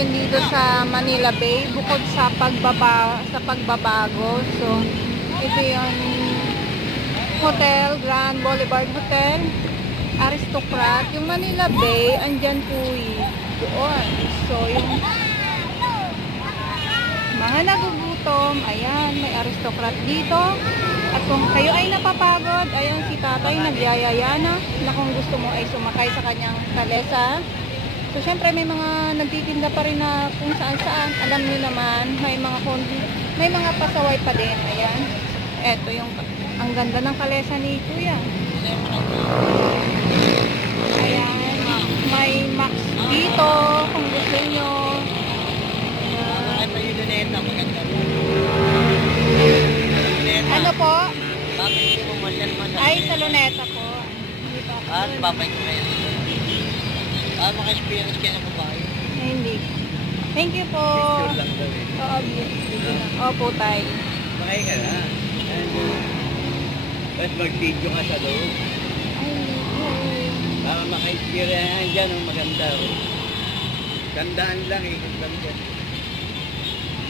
ngayon dito sa Manila Bay bukod sa pagbabago. So, ito yung hotel, Grand Boulevard Hotel, Aristocrat. Yung Manila Bay, andyan po doon. So, yung mga nagugutom, ayan, may Aristocrat dito. At kung kayo ay napapagod, ayan si tatay nagyayaya na kung gusto mo ay sumakay sa kanyang kalesa. So, syempre may mga nagtitinda pa rin na kung saan-saan. Alam niyo naman, may mga pasaway pa din. Ayan. Eto yung, ang ganda ng kalesa ni Kuya. Ayan. May Max dito, kung gusto nyo. Ano po? Ay, sa Luneta po. Babay ko ngayon. Maka-experience kayo ng babae? Hindi. Thank you po. Picture lang daw eh. Oo, Opo, tay. Makain ka na. Tapos mag-video ka sa loob. Ay, Para maka-experience dyan, maganda. Gandaan lang eh.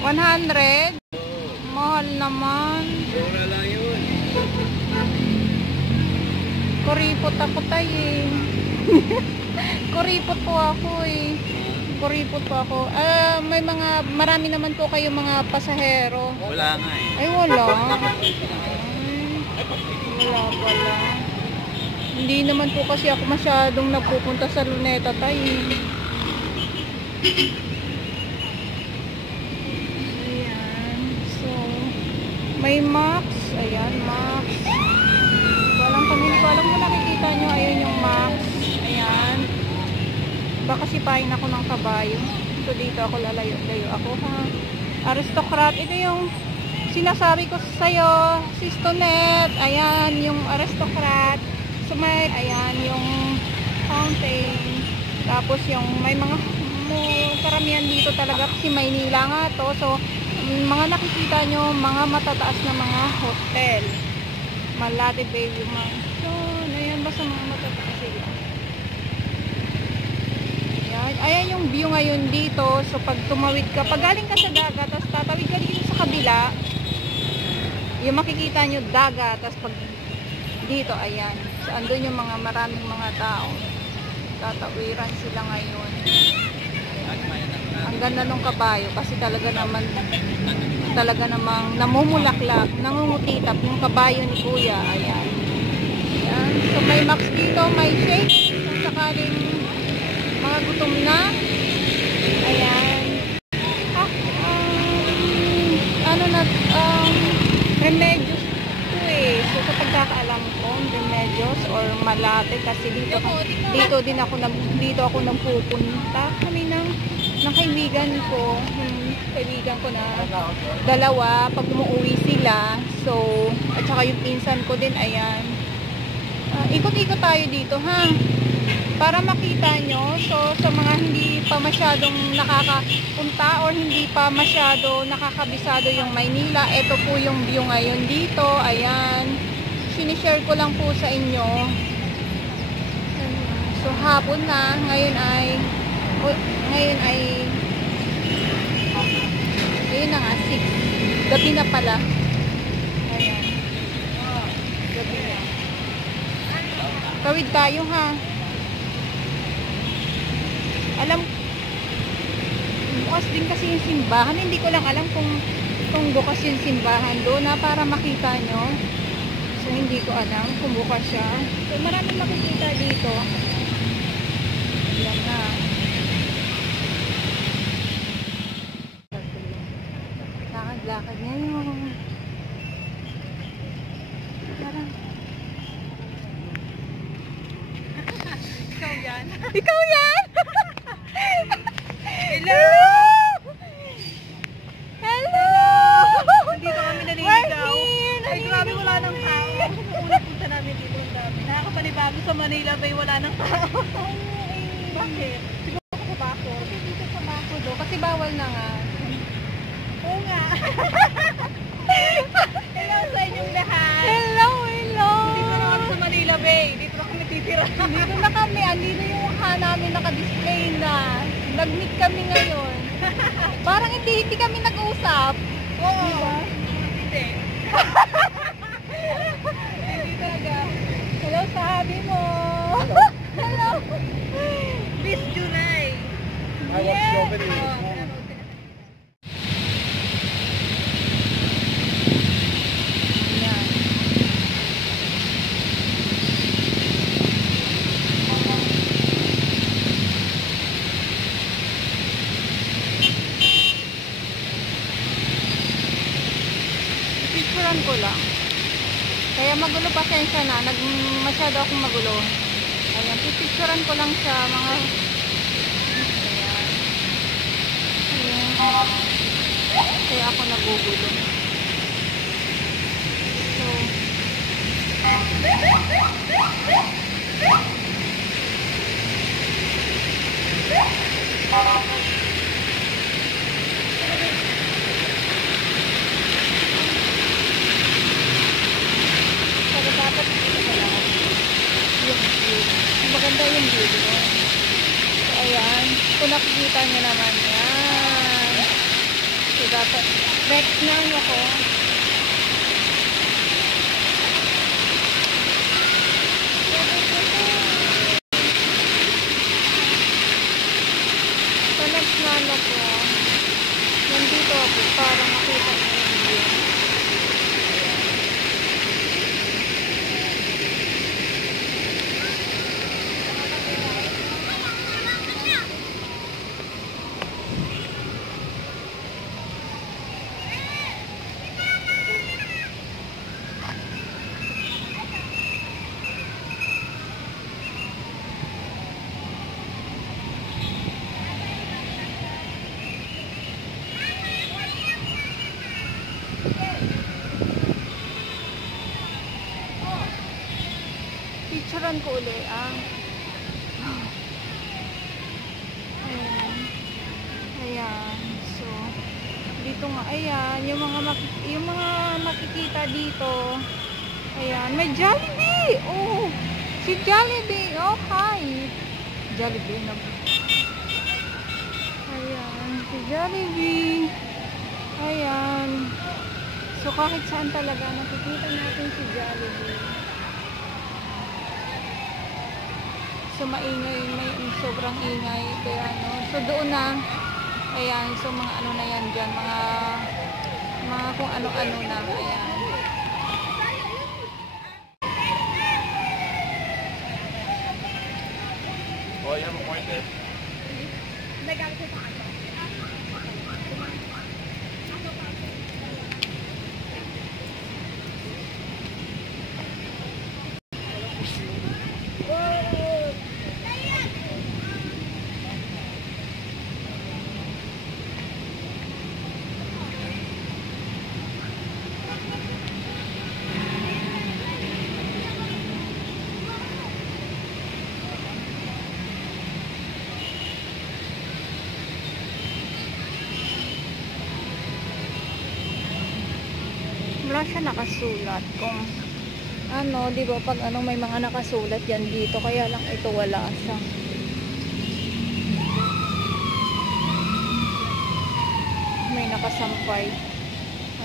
100? Oo. Mahal naman. Mura lang yun. Kuripot ako tay eh. Kuripot po ako eh. Kuripot po ako. Marami naman po kayo mga pasahero. Wala nga eh. Ay wala. Wala pala. Hindi naman po kasi ako masyadong nagpupunta sa Luneta tay. Ayan. So, may Max. Ayan, Max. Walang pamilya. Walang mo nakikita nyo. Ayan yung Max. Ayan. Baka sipahin ako ng kabayo. So, dito ako lalayo-layo ako ha. Aristocrat. Ito yung sinasabi ko sa'yo. Sistonet. Ayan, yung Aristocrat. So, may, ayan, yung fountain. Tapos, yung may mga karamihan dito talaga kasi Maynila nga to. So, mga nakikita nyo, mga matataas na mga hotel. Malate Baby Mansion. Ayan, basta mga matataas sila. Ayan. Ayan yung view ngayon dito. So, pag tumawid ka, pag galing ka sa dagat, tapos tatawid ka dito sa kabila, yung makikita nyo dagat, tapos pag dito, ayan. So, andun yung mga maraming mga tao. Tatawiran sila ngayon. Ang ganda ng kabayo kasi talaga namang namumulaklak, nangungutitap yung kabayo ni Kuya. Ayan. Ayan. So may Max dito, may shake kung sakaling mga gutom na. Ayan. Remedios to eh. So sa pagkakaalam ko, Remedios or Malate kasi dito ako nagpupunta kami ng kaibigan ko na dalawa pag umuwi sila. So at saka yung pinsan ko din, ayan. Ikot-ikot tayo dito ha para makita nyo. So sa mga hindi pa masyadong nakakapunta or hindi pa masyado nakakabisado yung Maynila, ito po yung view ngayon dito. Ayan, sinishare ko lang po sa inyo. So hapon na, ngayon ay ayun na nga, 6. Gabi na pala. Ayan. Gabi na. Tawid tayo ha. Alam, bukas din kasi yung simbahan. Hindi ko lang alam kung bukas yung simbahan doon na para makita nyo. So hindi ko alam kung bukas siya. So maraming makikita dito. Ayan na. Lakad niya yung parang ikaw yan. Ikaw yan? Hello! Hello! Nandito kami naliligaw. Ay grabe, wala nang tao. Unang punta namin dito ang dami. Nakakapanibago sa Manila Bay, wala nang tao. Bakit? Siguro ako ba ako? Dito sa Bako do kasi bawal na nga. Oo nga. Hello sa inyong lahat. Hello, hello. Dito na kami sa Manila Bay. Dito na kami titira. Dito na kami. Andito yung namin naka-display na. Nag-meet kami ngayon. hindi kami nag-usap. Oo. Diba? Hindi. Hindi talaga. Hello, sabi mo. Hello. This July. Yes. Ko lang. Kaya magulo, pasensya na. Masyado akong magulo. Ayan, pipicturan ko lang siya mga ayan. Ayan. Kaya ako nagugulo. So dapat maganda yung view. So ayan, kung nakikita nyo naman yan. So dapat next na ako. So next na ako. Nandito ako para makita nyo yung view. Picturean ko ulit ang ayan. Ayan. So dito nga, ayan, yung mga makikita dito. Ayan, may Jollibee. Oh, si Jollibee. Oh, hi. Jollibee na. Ayan, si Jollibee. Ayan. So kahit saan talaga nakikita natin si Jollibee. So maingay, may sobrang ingay, kaya ano. So doon na, ayan, so mga ano na yan dyan, mga kung ano-ano na, ayan. Oh, you have a point there. Wala siya nakasulat kung ano, di ba, pag ano may mga nakasulat yan dito, kaya lang ito wala siya. May nakasampay.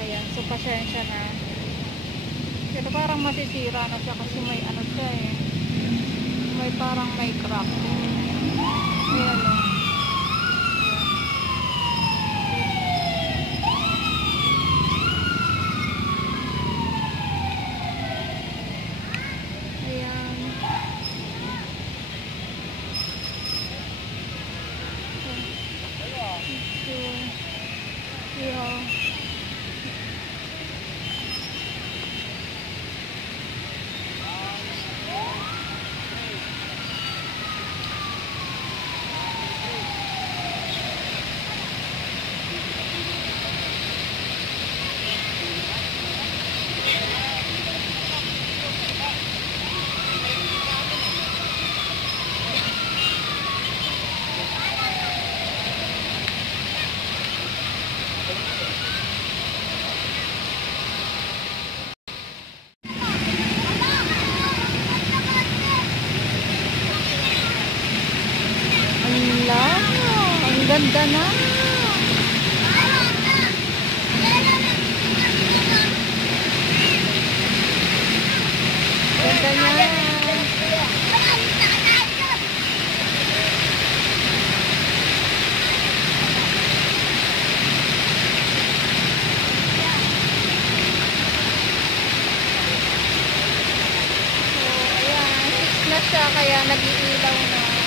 Ayan, so pasensya na. Pero parang masisira na siya kasi may ano siya eh. May parang may crack. May ano. Ang ganda na. kaya nag-iilaw na.